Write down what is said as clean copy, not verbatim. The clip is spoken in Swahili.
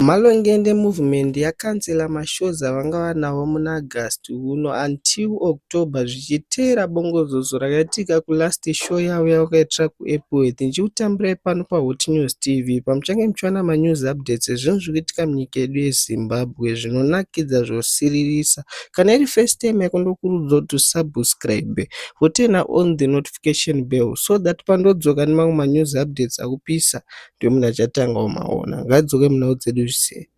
Malongende movement yakansela mashows avanga vanawo muna August uno until October zvichiteera bongozozo rakaitika kulast show yavo yavakaitira kuAirport. Ndichikutambirai pano paHot News TV pamuchange muchiwana manews updates ezvinhu zvirikuitika munyika yedu yeZimbabwe zvinonakidza zvosiririsa. Kana iri first time yako ndokurudzirwa kuti subscribe wotena on the notification bell so that pandodzoka nemamwe manews updates akupisa ndio munhu achatanga umaona. Ngadzoke munhau dzedu zvise.